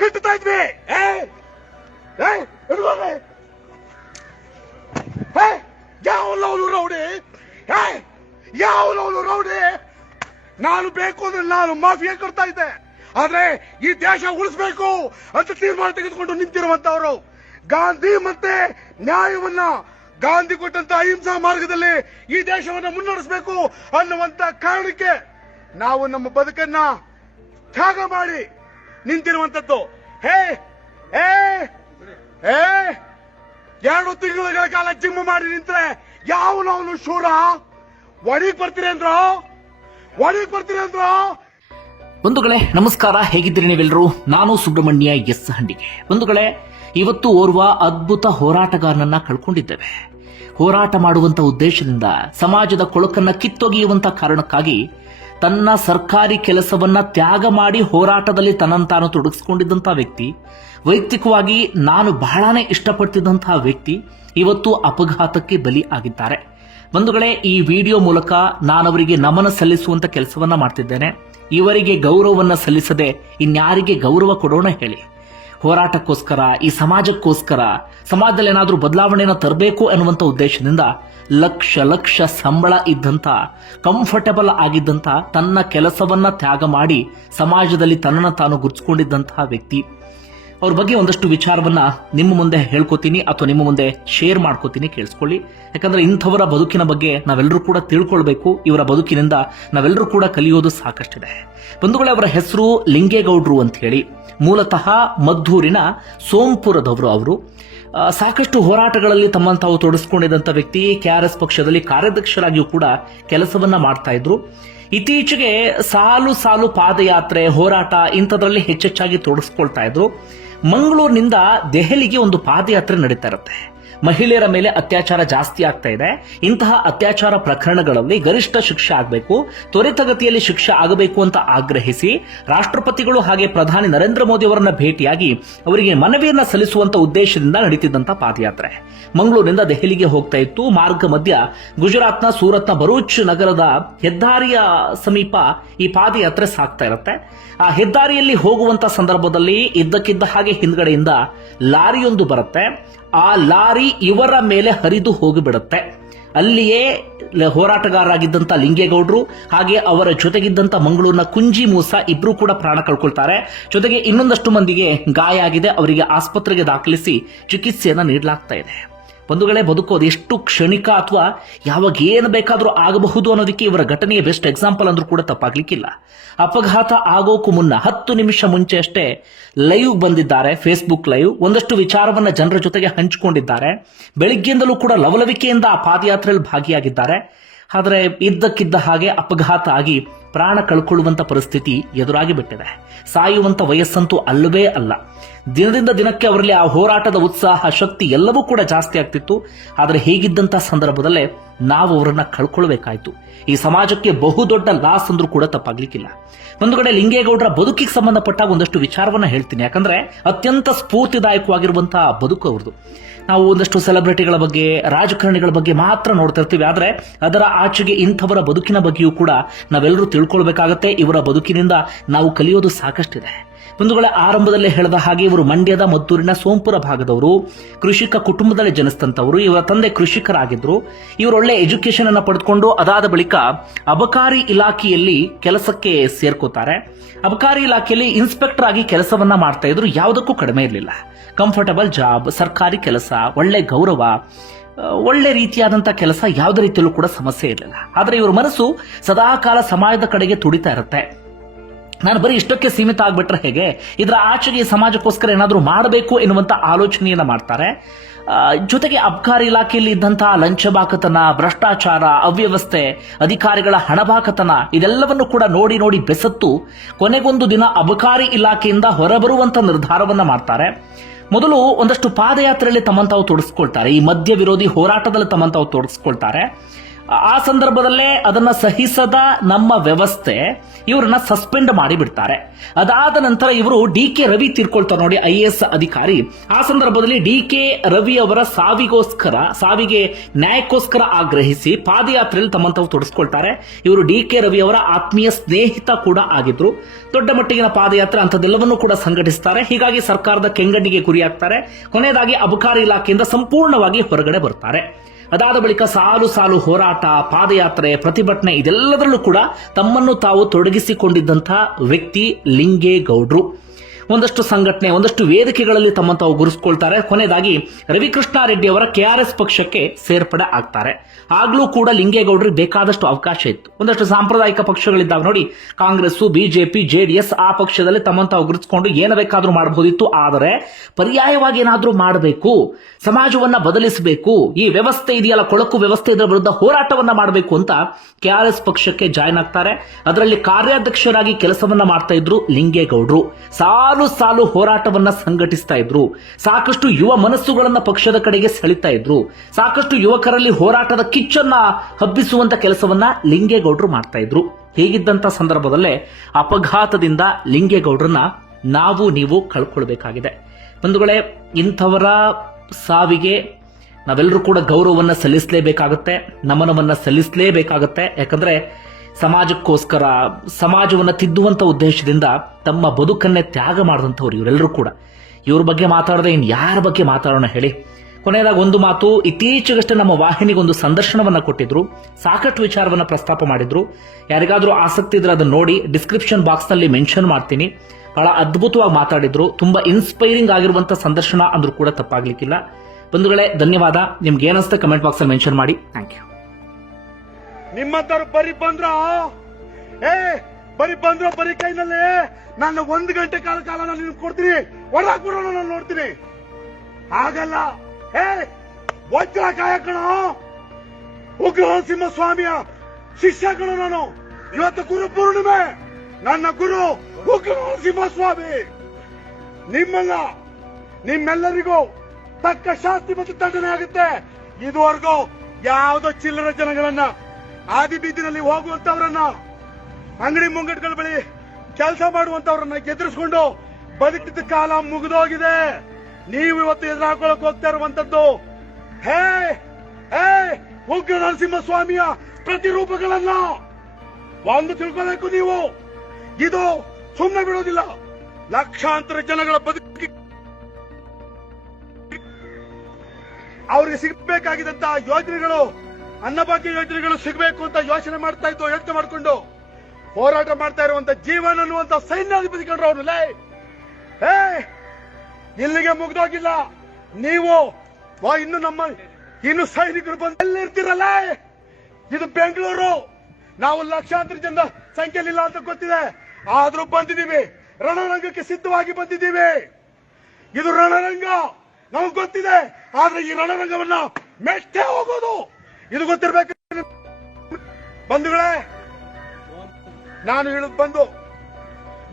ಕಟ್ಟುತ್ತಾ ಇದ್ವಿ. ಏ ಯಾವನವನು ರೌಡಿ? ಯಾವ ಯಾವನವನು ರೌಡಿ? ನಾನು ಬೇಕು ಅಂದ್ರೆ ನಾನು ಮಾಫಿಯಾ ಕೊಡ್ತಾ ಇದ್ದೆ. ಆದ್ರೆ ಈ ದೇಶ ಉಳಿಸ್ಬೇಕು ಅಂತ ತೀರ್ಮಾನ ತೆಗೆದುಕೊಂಡು ನಿಂತಿರುವಂತವರು ಗಾಂಧಿ ಮತ್ತೆ ನ್ಯಾಯವನ್ನ ಗಾಂಧಿ ಕೊಟ್ಟಂತ ಅಹಿಂಸಾ ಮಾರ್ಗದಲ್ಲಿ ಈ ದೇಶವನ್ನ ಮುನ್ನಡೆಸಬೇಕು ಅನ್ನುವಂತ ಕಾರಣಕ್ಕೆ ನಾವು ನಮ್ಮ ಬದುಕನ್ನ ತ್ಯಾಗ ಮಾಡಿ ನಿಂತಿರುವಂತದ್ದು. ಹೇ ಹೇ ಹೇ. ಎರಡು ತಿಂಗಳ ಕಾಲ ಜಿಮ್ ಮಾಡಿ ನಿಂತ್ರೆ ಯಾವನವನು ಶೂರ? ಒಡಿಗ್ ಬರ್ತೀರಿ ಅಂದ್ರು? ಒಡಿಗ್ ಬರ್ತೀರಿ ಅಂದ್ರು? ಬಂಧುಗಳೇ, ನಮಸ್ಕಾರ. ಹೇಗಿದ್ದೀರಿ ನೀವೆಲ್ಲರೂ? ನಾನು ಸುಬ್ರಹ್ಮಣ್ಯ ಎಸ್ ಹಂಡಿಗೆ. ಬಂಧುಗಳೇ, ಇವತ್ತು ಓರ್ವ ಅದ್ಭುತ ಹೋರಾಟಗಾರನನ್ನ ಕಳ್ಕೊಂಡಿದ್ದೇವೆ. ಹೋರಾಟ ಮಾಡುವಂತ ಉದ್ದೇಶದಿಂದ ಸಮಾಜದ ಕೊಳಕನ್ನ ಕಿತ್ತೊಗೆಯುವಂತ ಕಾರಣಕ್ಕಾಗಿ ತನ್ನ ಸರ್ಕಾರಿ ಕೆಲಸವನ್ನ ತ್ಯಾಗ ಮಾಡಿ ಹೋರಾಟದಲ್ಲಿ ತನ್ನನ್ನು ತಾನು ತೊಡಗಿಸಿಕೊಂಡಿದ್ದಂತಹ ವ್ಯಕ್ತಿ, ವೈಯಕ್ತಿಕವಾಗಿ ನಾನು ಬಹಳನೇ ಇಷ್ಟಪಡ್ತಿದ್ದಂತಹ ವ್ಯಕ್ತಿ ಇವತ್ತು ಅಪಘಾತಕ್ಕೆ ಬಲಿ ಆಗಿದ್ದಾರೆ. ಬಂಧುಗಳೇ, ಈ ವಿಡಿಯೋ ಮೂಲಕ ನಾನವರಿಗೆ ನಮನ ಸಲ್ಲಿಸುವಂತ ಕೆಲಸವನ್ನ ಮಾಡ್ತಿದ್ದೇನೆ. ಇವರಿಗೆ ಗೌರವವನ್ನ ಸಲ್ಲಿಸದೆ ಇನ್ಯಾರಿಗೆ ಗೌರವ ಕೊಡೋಣ ಹೇಳಿ. ಹೋರಾಟಕ್ಕೋಸ್ಕರ, ಈ ಸಮಾಜಕ್ಕೋಸ್ಕರ, ಸಮಾಜದಲ್ಲಿ ಏನಾದರೂ ಬದಲಾವಣೆಯನ್ನು ತರಬೇಕು ಅನ್ನುವಂಥ ಉದ್ದೇಶದಿಂದ ಲಕ್ಷ ಲಕ್ಷ ಸಂಬಳ ಇದ್ದಂಥ ಕಂಫರ್ಟಬಲ್ ಆಗಿದ್ದಂಥ ತನ್ನ ಕೆಲಸವನ್ನ ತ್ಯಾಗ ಮಾಡಿ ಸಮಾಜದಲ್ಲಿ ತನ್ನನ್ನು ತಾನು ಗುರುತಿಸಿಕೊಂಡಿದ್ದಂತಹ ವ್ಯಕ್ತಿ. ಅವ್ರ ಬಗ್ಗೆ ಒಂದಷ್ಟು ವಿಚಾರವನ್ನ ನಿಮ್ಮ ಮುಂದೆ ಹೇಳ್ಕೊತೀನಿ ಅಥವಾ ನಿಮ್ಮ ಮುಂದೆ ಶೇರ್ ಮಾಡ್ಕೋತೀನಿ, ಕೇಳಿಸ್ಕೊಳ್ಳಿ. ಯಾಕಂದ್ರೆ ಇಂಥವರ ಬದುಕಿನ ಬಗ್ಗೆ ನಾವೆಲ್ಲರೂ ಕೂಡ ತಿಳ್ಕೊಳ್ಬೇಕು. ಇವರ ಬದುಕಿನಿಂದ ನಾವೆಲ್ಲರೂ ಕೂಡ ಕಲಿಯೋದು ಸಾಕಷ್ಟಿದೆ. ಬಂಧುಗಳೇ, ಅವರ ಹೆಸರು ಲಿಂಗೇಗೌಡ್ರು ಅಂತ ಹೇಳಿ. ಮೂಲತಃ ಮದ್ದೂರಿನ ಸೋಂಪುರದವರು ಅವರು. ಸಾಕಷ್ಟು ಹೋರಾಟಗಳಲ್ಲಿ ತಮ್ಮನ್ನು ತಾವು ತೊಡಸ್ಕೊಂಡಿದ್ದಂಥ ವ್ಯಕ್ತಿ ಕೆಆರ್ಎಸ್ ಪಕ್ಷದಲ್ಲಿ ಕಾರ್ಯಾಧ್ಯಕ್ಷರಾಗಿಯೂ ಕೂಡ ಕೆಲಸವನ್ನ ಮಾಡ್ತಾ ಇದ್ರು. ಇತ್ತೀಚೆಗೆ ಸಾಲು ಸಾಲು ಪಾದಯಾತ್ರೆ, ಹೋರಾಟ ಇಂಥದ್ರಲ್ಲಿ ಹೆಚ್ಚೆಚ್ಚಾಗಿ ತೊಡಸ್ಕೊಳ್ತಾ ಇದ್ರು. ಮಂಗಳೂರಿನಿಂದ ದೆಹಲಿಗೆ ಒಂದು ಪಾದಯಾತ್ರೆ ನಡೀತಾ ಇರುತ್ತೆ. ಮಹಿಳೆಯರ ಮೇಲೆ ಅತ್ಯಾಚಾರ ಜಾಸ್ತಿ ಆಗ್ತಾ ಇದೆ. ಇಂತಹ ಅತ್ಯಾಚಾರ ಪ್ರಕರಣಗಳಲ್ಲಿ ಗರಿಷ್ಠ ಶಿಕ್ಷೆ ಆಗಬೇಕು, ತ್ವರಿತಗತಿಯಲ್ಲಿ ಶಿಕ್ಷೆ ಆಗಬೇಕು ಅಂತ ಆಗ್ರಹಿಸಿ ರಾಷ್ಟ್ರಪತಿಗಳು ಹಾಗೆ ಪ್ರಧಾನಿ ನರೇಂದ್ರ ಮೋದಿ ಅವರನ್ನ ಭೇಟಿಯಾಗಿ ಅವರಿಗೆ ಮನವಿಯನ್ನ ಸಲ್ಲಿಸುವಂತ ಉದ್ದೇಶದಿಂದ ನಡೀತಿದ್ದಂತ ಪಾದಯಾತ್ರೆ. ಮಂಗಳೂರಿನಿಂದ ದೆಹಲಿಗೆ ಹೋಗ್ತಾ ಇತ್ತು. ಮಾರ್ಗ ಮಧ್ಯ ಗುಜರಾತ್ನ ಸೂರತ್ನ ಭರೂಚ್ ನಗರದ ಹೆದ್ದಾರಿಯ ಸಮೀಪ ಈ ಪಾದಯಾತ್ರೆ ಸಾಗ್ತಾ ಇರುತ್ತೆ. ಆ ಹೆದ್ದಾರಿಯಲ್ಲಿ ಹೋಗುವಂತ ಸಂದರ್ಭದಲ್ಲಿ ಇದ್ದಕ್ಕಿದ್ದ ಹಾಗೆ ಹಿಂದ್ಗಡೆಯಿಂದ ಲಾರಿಯೊಂದು ಬರುತ್ತೆ. ಆ ಲಾರಿ ಇವರ ಮೇಲೆ ಹರಿದು ಹೋಗಿಬಿಡುತ್ತೆ. ಅಲ್ಲಿಯೇ ಹೋರಾಟಗಾರರಾಗಿದ್ದಂಥ ಲಿಂಗೇಗೌಡರು, ಹಾಗೆ ಅವರ ಜೊತೆಗಿದ್ದಂತ ಮಂಗಳೂರಿನ ಕುಂಜಿ ಮೂಸ ಇಬ್ಬರೂ ಕೂಡ ಪ್ರಾಣ ಕಳ್ಕೊಳ್ತಾರೆ. ಜೊತೆಗೆ ಇನ್ನೊಂದಷ್ಟು ಮಂದಿಗೆ ಗಾಯ ಆಗಿದೆ. ಅವರಿಗೆ ಆಸ್ಪತ್ರೆಗೆ ದಾಖಲಿಸಿ ಚಿಕಿತ್ಸೆಯನ್ನ ನೀಡಲಾಗ್ತಾ ಇದೆ. ಬಂಧುಗಳೇ ಬದುಕೋದು ಎಷ್ಟು ಕ್ಷಣಿಕ ಅಥವಾ ಯಾವಾಗ ಏನು ಬೇಕಾದರೂ ಆಗಬಹುದು ಅನ್ನೋದಕ್ಕೆ ಇವರ ಘಟನೆಯ ಬೆಸ್ಟ್ ಎಕ್ಸಾಂಪಲ್ ಅಂದ್ರೂ ಕೂಡ ತಪ್ಪಾಗ್ಲಿಕ್ಕಿಲ್ಲ. ಅಪಘಾತ ಆಗೋಕ್ಕೂ ಮುನ್ನ ಹತ್ತು ನಿಮಿಷ ಮುಂಚೆ ಅಷ್ಟೇ ಲೈವ್ ಬಂದಿದ್ದಾರೆ ಫೇಸ್ಬುಕ್ ಲೈವ್ ಒಂದಷ್ಟು ವಿಚಾರವನ್ನ ಜನರ ಜೊತೆಗೆ ಹಂಚಿಕೊಂಡಿದ್ದಾರೆ. ಬೆಳಿಗ್ಗೆಯಿಂದಲೂ ಕೂಡ ಲವಲವಿಕೆಯಿಂದ ಆ ಪಾದಯಾತ್ರೆಯಲ್ಲಿ ಭಾಗಿಯಾಗಿದ್ದಾರೆ. ಆದರೆ ಇದ್ದಕ್ಕಿದ್ದ ಹಾಗೆ ಅಪಘಾತ ಆಗಿ ಪ್ರಾಣ ಕಳ್ಕೊಳ್ಳುವಂತ ಪರಿಸ್ಥಿತಿ ಎದುರಾಗಿ ಬಿಟ್ಟಿದೆ. ಸಾಯುವಂತ ವಯಸ್ಸಂತೂ ಅಲ್ಲವೇ ಅಲ್ಲ. ದಿನದಿಂದ ದಿನಕ್ಕೆ ಅವರಲ್ಲಿ ಆ ಹೋರಾಟದ ಉತ್ಸಾಹ, ಶಕ್ತಿ ಎಲ್ಲವೂ ಕೂಡ ಜಾಸ್ತಿ ಆಗ್ತಿತ್ತು. ಆದರೆ ಹೀಗಿದ್ದಂತ ಸಂದರ್ಭದಲ್ಲೇ ನಾವು ಅವರನ್ನ ಕಳ್ಕೊಳ್ಬೇಕಾಯ್ತು. ಈ ಸಮಾಜಕ್ಕೆ ಬಹುದೊಡ್ಡ ಲಾಸ್ ಅಂದ್ರೂ ಕೂಡ ತಪ್ಪಾಗ್ಲಿಕ್ಕಿಲ್ಲ. ಒಂದು ಕಡೆ ಲಿಂಗೇಗೌಡರ ಬದುಕಿಗೆ ಸಂಬಂಧಪಟ್ಟ ಒಂದಷ್ಟು ವಿಚಾರವನ್ನ ಹೇಳ್ತೀನಿ. ಯಾಕಂದ್ರೆ ಅತ್ಯಂತ ಸ್ಫೂರ್ತಿದಾಯಕವಾಗಿರುವಂತಹ ಬದುಕು ಅವ್ರದ್ದು ನಾವು ಒಂದಷ್ಟು ಸೆಲೆಬ್ರಿಟಿಗಳ ಬಗ್ಗೆ, ರಾಜಕಾರಣಿಗಳ ಬಗ್ಗೆ ಮಾತ್ರ ನೋಡ್ತಾ ಇರ್ತೀವಿ. ಆದ್ರೆ ಅದರ ಆಚೆಗೆ ಇಂಥವರ ಬದುಕಿನ ಬಗ್ಗೆಯೂ ಕೂಡ ನಾವೆಲ್ಲರೂ ತಿಳ್ಕೊಳ್ಬೇಕಾಗತ್ತೆ. ಇವರ ಬದುಕಿನಿಂದ ನಾವು ಕಲಿಯೋದು ಸಾಕಷ್ಟಿದೆ. ಬಂಧುಗಳ ಆರಂಭದಲ್ಲೇ ಹೇಳಿದ ಹಾಗೆ ಇವರು ಮಂಡ್ಯದ ಮದ್ದೂರಿನ ಸೋಂಪುರ ಭಾಗದವರು, ಕೃಷಿಕ ಕುಟುಂಬದಲ್ಲಿ ಜನಿಸಿದಂತವರು ಇವರ ತಂದೆ ಕೃಷಿಕರಾಗಿದ್ದರು ಇವರು ಒಳ್ಳೆ ಎಜುಕೇಶನ್ ಅನ್ನು ಪಡೆದುಕೊಂಡು ಅದಾದ ಬಳಿಕ ಅಬಕಾರಿ ಇಲಾಖೆಯಲ್ಲಿ ಕೆಲಸಕ್ಕೆ ಸೇರ್ಕೋತಾರೆ. ಅಬಕಾರಿ ಇಲಾಖೆಯಲ್ಲಿ ಇನ್ಸ್ಪೆಕ್ಟರ್ ಆಗಿ ಕೆಲಸವನ್ನ ಮಾಡ್ತಾ ಇದ್ರು. ಯಾವುದಕ್ಕೂ ಕಡಿಮೆ ಇರಲಿಲ್ಲ. ಕಂಫರ್ಟಬಲ್ ಜಾಬ್ ಸರ್ಕಾರಿ ಕೆಲಸ, ಒಳ್ಳೆ ಗೌರವ ಒಳ್ಳೆ ರೀತಿಯಾದಂಥ ಕೆಲಸ ಯಾವುದೇ ರೀತಿಯಲ್ಲೂ ಕೂಡ ಸಮಸ್ಯೆ ಇರಲಿಲ್ಲ. ಆದರೆ ಇವ್ರ ಮನಸ್ಸು ಸದಾಕಾಲ ಸಮಾಜದ ಕಡೆಗೆ ತುಡಿತಾ ಇರುತ್ತೆ. ನಾನು ಬರೀ ಇಷ್ಟಕ್ಕೆ ಸೀಮಿತ ಆಗ್ಬಿಟ್ರೆ ಹೇಗೆ? ಇದರ ಆಚೆಗೆ ಸಮಾಜಕ್ಕೋಸ್ಕರ ಏನಾದರೂ ಮಾಡಬೇಕು ಎನ್ನುವಂಥ ಆಲೋಚನೆಯನ್ನ ಮಾಡ್ತಾರೆ. ಜೊತೆಗೆ ಅಬ್ಕಾರಿ ಇಲಾಖೆಯಲ್ಲಿ ಇದ್ದಂತಹ ಲಂಚಬಾಕತನ, ಭ್ರಷ್ಟಾಚಾರ, ಅವ್ಯವಸ್ಥೆ, ಅಧಿಕಾರಿಗಳ ಹಣಬಾಕತನ, ಇದೆಲ್ಲವನ್ನು ಕೂಡ ನೋಡಿ ನೋಡಿ ಬೆಸತ್ತು ಕೊನೆಗೊಂದು ದಿನ ಅಬಕಾರಿ ಇಲಾಖೆಯಿಂದ ಹೊರಬರುವಂತ ನಿರ್ಧಾರವನ್ನ ಮಾಡ್ತಾರೆ. ಮೊದಲು ಒಂದಷ್ಟು ಪಾದಯಾತ್ರೆಯಲ್ಲಿ ತಮ್ಮಂತಾವು ತೊಡಸ್ಕೊಳ್ತಾರೆ ಈ ಮದ್ಯ ವಿರೋಧಿ ಹೋರಾಟದಲ್ಲಿ ತಮ್ಮಂತಾವು ತೊಡಸ್ಕೊಳ್ತಾರೆ ಆ ಸಂದರ್ಭದಲ್ಲೇ ಅದನ್ನ ಸಹಿಸದ ನಮ್ಮ ವ್ಯವಸ್ಥೆ ಇವರನ್ನ ಸಸ್ಪೆಂಡ್ ಮಾಡಿ ಬಿಡ್ತಾರೆ ಅದಾದ ನಂತರ ಇವರು ಡಿ ಕೆ ರವಿ ತೀರ್ಕೊಳ್ತಾರೆ ನೋಡಿ ಐ ಎಸ್ ಅಧಿಕಾರಿ. ಆ ಸಂದರ್ಭದಲ್ಲಿ ಡಿ ಕೆ ರವಿ ಅವರ ಸಾವಿಗೋಸ್ಕರ, ಸಾವಿಗೆ ನ್ಯಾಯಕ್ಕೋಸ್ಕರ ಆಗ್ರಹಿಸಿ ಪಾದಯಾತ್ರೆಯಲ್ಲಿ ತಮ್ಮನ್ನು ತೊಡಸ್ಕೊಳ್ತಾರೆ. ಇವರು ಡಿ ಕೆ ರವಿ ಅವರ ಆತ್ಮೀಯ ಸ್ನೇಹಿತ ಕೂಡ ಆಗಿದ್ರು. ದೊಡ್ಡ ಮಟ್ಟಿಗಿನ ಪಾದಯಾತ್ರೆ ಅಂಥದ್ದೆಲ್ಲವನ್ನೂ ಕೂಡ ಸಂಘಟಿಸ್ತಾರೆ. ಹೀಗಾಗಿ ಸರ್ಕಾರದ ಕೆಂಗಣ್ಣಿಗೆ ಗುರಿಯಾಗ್ತಾರೆ. ಕೊನೆಯದಾಗಿ ಅಬಕಾರಿ ಇಲಾಖೆಯಿಂದ ಸಂಪೂರ್ಣವಾಗಿ ಹೊರಗಡೆ ಬರ್ತಾರೆ. ಅದಾದ ಬಳಿಕ ಸಾಲು ಸಾಲು ಹೋರಾಟ ಪಾದಯಾತ್ರೆ ಪ್ರತಿಭಟನೆ ಇದೆಲ್ಲದರಲ್ಲೂ ಕೂಡ ತಮ್ಮನ್ನು ತಾವು ತೊಡಗಿಸಿಕೊಂಡಿದ್ದಂತಹ ವ್ಯಕ್ತಿ ಲಿಂಗೇಗೌಡ್ರು. ಒಂದಷ್ಟು ಸಂಘಟನೆ, ಒಂದಷ್ಟು ವೇದಿಕೆಗಳಲ್ಲಿ ತಮ್ಮನ್ನು ತಾವು ಗುರುಸ್ಕೊಳ್ತಾರೆ ಕೊನೆಯದಾಗಿ ರವಿಕೃಷ್ಣಾರೆಡ್ಡಿ ಅವರ ಕೆಆರ್ಎಸ್ ಪಕ್ಷಕ್ಕೆ ಸೇರ್ಪಡೆ ಆಗ್ತಾರೆ. ಆಗ್ಲೂ ಕೂಡ ಲಿಂಗೇಗೌಡರಿಗೆ ಬೇಕಾದಷ್ಟು ಅವಕಾಶ ಇತ್ತು. ಒಂದಷ್ಟು ಸಾಂಪ್ರದಾಯಿಕ ಪಕ್ಷಗಳಿದ್ದಾಗ ನೋಡಿ. ಕಾಂಗ್ರೆಸ್ ಬಿಜೆಪಿ, ಜೆಡಿಎಸ್ ಆ ಪಕ್ಷದಲ್ಲಿ ತಮ್ಮನ್ನು ತಾವು ಗುರುತಿಸಿಕೊಂಡು ಏನು ಬೇಕಾದ್ರೂ ಮಾಡಬಹುದಿತ್ತು. ಆದರೆ ಪರ್ಯಾಯವಾಗಿ ಏನಾದರೂ ಮಾಡಬೇಕು, ಸಮಾಜವನ್ನ ಬದಲಿಸಬೇಕು, ಈ ವ್ಯವಸ್ಥೆ ಇದೆಯಲ್ಲ, ಕೊಳಕು ವ್ಯವಸ್ಥೆ ಇದರ ವಿರುದ್ಧ ಹೋರಾಟವನ್ನ ಮಾಡಬೇಕು ಅಂತ ಕೆಆರ್ಎಸ್ ಪಕ್ಷಕ್ಕೆ ಜಾಯ್ನ್ ಆಗ್ತಾರೆ. ಅದರಲ್ಲಿ ಕಾರ್ಯಾಧ್ಯಕ್ಷರಾಗಿ ಕೆಲಸವನ್ನ ಮಾಡ್ತಾ ಇದ್ರು ಲಿಂಗೇಗೌಡರು. ಸಾಲು ಸಾಲು ಹೋರಾಟವನ್ನ ಸಂಘಟಿಸ್ತಾ ಇದ್ರು. ಸಾಕಷ್ಟು ಯುವ ಮನಸ್ಸುಗಳನ್ನ ಪಕ್ಷದ ಕಡೆಗೆ ಸೆಳಿತಾ ಇದ್ರು. ಸಾಕಷ್ಟು ಯುವಕರಲ್ಲಿ ಹೋರಾಟದ ಕಿಚ್ಚನ್ನ ಹಬ್ಬಿಸುವಂತ ಕೆಲಸವನ್ನ ಲಿಂಗೇಗೌಡರು ಮಾಡ್ತಾ ಇದ್ರು. ಹೀಗಿದ್ದಂತ ಸಂದರ್ಭದಲ್ಲೇ ಅಪಘಾತದಿಂದ ಲಿಂಗೇಗೌಡರನ್ನ ನಾವು ನೀವು ಕಳ್ಕೊಳ್ಬೇಕಾಗಿದೆ. ಬಂಧುಗಳೇ, ಇಂಥವರ ಸಾವಿಗೆ ನಾವೆಲ್ಲರೂ ಕೂಡ ಗೌರವವನ್ನು ಸಲ್ಲಿಸಲೇಬೇಕಾಗುತ್ತೆ, ನಮನವನ್ನ ಸಲ್ಲಿಸಲೇಬೇಕಾಗುತ್ತೆ. ಯಾಕಂದ್ರೆ ಸಮಾಜಕ್ಕೋಸ್ಕರ, ಸಮಾಜವನ್ನು ತಿದ್ದುವಂಥ ಉದ್ದೇಶದಿಂದ ತಮ್ಮ ಬದುಕನ್ನೇ ತ್ಯಾಗ ಮಾಡಿದಂಥವ್ರು ಇವರೆಲ್ಲರೂ ಕೂಡ. ಇವ್ರ ಬಗ್ಗೆ ಮಾತಾಡದೆ ಇನ್ನು ಯಾರ ಬಗ್ಗೆ ಮಾತಾಡೋಣ ಹೇಳಿ. ಕೊನೆಯದಾಗಿ ಒಂದು ಮಾತು, ಇತ್ತೀಚೆಗಷ್ಟೇ ನಮ್ಮ ವಾಹಿನಿಗೆ ಒಂದು ಸಂದರ್ಶನವನ್ನು ಕೊಟ್ಟಿದ್ರು, ಸಾಕಷ್ಟು ವಿಚಾರವನ್ನು ಪ್ರಸ್ತಾಪ ಮಾಡಿದ್ರು. ಯಾರಿಗಾದರೂ ಆಸಕ್ತಿ ಇದ್ರೆ ಅದನ್ನು ನೋಡಿ, ಡಿಸ್ಕ್ರಿಪ್ಷನ್ ಬಾಕ್ಸ್ನಲ್ಲಿ ಮೆನ್ಷನ್ ಮಾಡ್ತೀನಿ. ಬಹಳ ಅದ್ಭುತವಾಗಿ ಮಾತಾಡಿದ್ರು, ತುಂಬ ಇನ್ಸ್ಪೈರಿಂಗ್ ಆಗಿರುವಂಥ ಸಂದರ್ಶನ ಅಂದ್ರೂ ಕೂಡ ತಪ್ಪಾಗ್ಲಿಕ್ಕಿಲ್ಲ. ಬಂಧುಗಳೇ, ಧನ್ಯವಾದ. ನಿಮ್ಗೆ ಏನಿಸ್ತಾ ಕಮೆಂಟ್ ಬಾಕ್ಸಲ್ಲಿ ಮೆನ್ಷನ್ ಮಾಡಿ. Thank you. ನಿಮ್ಮಂತವ್ರು ಬರಿ ಬಂದ್ರ? ಏ, ಬರಿ ಬಂದ್ರ ಬರಿ ಕೈನಲ್ಲಿ? ನಾನು ಒಂದು ಗಂಟೆ ಕಾಲ ಕಾಲ ನಾನು ನಿಮ್ಗೆ ಕೊಡ್ತೀನಿ. ಒಳಗ್ ಬಿಡೋಣ ನಾನು ನೋಡ್ತೀನಿ. ಹಾಗಲ್ಲ. ಏ, ವಜ್ರ ಕಾಯಕಣ ಉಗ್ರ ಸ್ವಾಮಿಯ ಶಿಷ್ಯ ಕಣ ನಾನು. ಇವತ್ತು ಗುರು ಪೂರ್ಣಿಮೆ. ನನ್ನ ಗುರು ಉಗ್ರ ಸ್ವಾಮಿ ನಿಮ್ಮಲ್ಲ, ನಿಮ್ಮೆಲ್ಲರಿಗೂ ತಕ್ಕ ಶಾಸ್ತಿ ಮತ್ತು ತಂಡನೆ ಆಗುತ್ತೆ. ಇದುವರೆಗೂ ಯಾವುದೋ ಚಿಲ್ಲರ ಜನಗಳನ್ನ ಬೀದಿನಲ್ಲಿ ಹೋಗುವಂತವರನ್ನ, ಅಂಗಡಿ ಮುಂಗಟ್ಗಳ ಬಳಿ ಕೆಲಸ ಮಾಡುವಂತವರನ್ನ ಎದುರಿಸಿಕೊಂಡು ಬದುಕಿದ ಕಾಲ ಮುಗಿದೋಗಿದೆ. ನೀವು ಇವತ್ತು ಎದುರಾಕೊಳ್ಳಕ್ ಹೋಗ್ತಾ ಇರುವಂತದ್ದು, ಹೇ ಹೇ, ಉಗ್ರ ನರಸಿಂಹಸ್ವಾಮಿಯ ಪ್ರತಿರೂಪಗಳನ್ನ ಒಂದು ತಿಳ್ಕೊಬೇಕು ನೀವು. ಇದು ಸುಮ್ಮನೆ ಬಿಡೋದಿಲ್ಲ. ಲಕ್ಷಾಂತರ ಜನಗಳ ಬದುಕಿ ಅವ್ರಿಗೆ ಸಿಗಬೇಕಾಗಿದ್ದಂತ ಯೋಜನೆಗಳು ಅನ್ನಭಾಗ್ಯ ಯೋಜನೆಗಳು ಸಿಗಬೇಕು ಅಂತ ಯೋಚನೆ ಮಾಡ್ತಾ ಇದ್ದು, ಯೋಚನೆ ಮಾಡಿಕೊಂಡು ಹೋರಾಟ ಮಾಡ್ತಾ ಇರುವಂತ ಜೀವನ ಅನ್ನುವಂತ ಸೈನ್ಯಾಧಿಪತಿ ಕಂಡ್ರು ಅವರು ಹೇ ಇಲ್ಲಿಗೆ ಮುಗ್ದೋಗಿಲ್ಲ. ನೀವು, ವಾ, ಇನ್ನು ನಮ್ಮ, ಇನ್ನು ಸೈನಿಕರು ಬಂದು ಎಲ್ಲಿರ್ತೀರಲ್ಲ ಇದು ಬೆಂಗಳೂರು. ನಾವು ಲಕ್ಷಾಂತರ ಜನ ಸಂಖ್ಯೆಲಿಲ್ಲ ಅಂತ ಗೊತ್ತಿದೆ. ಆದ್ರೂ ಬಂದಿದ್ದೀವಿ. ರಣರಂಗಕ್ಕೆ ಸಿದ್ಧವಾಗಿ ಬಂದಿದ್ದೀವಿ. ಇದು ರಣರಂಗ. ನಮಗೆ ಗೊತ್ತಿದೆ. ಆದ್ರೆ ಈ ರಣರಂಗವನ್ನ ಮೆಟ್ಟೆ ಹೋಗೋದು. ಇದು ಗೊತ್ತಿರ್ಬೇಕು? ಬಂಧುಗಳೇ ನಾನು ಹೇಳುದು ಬಂದು.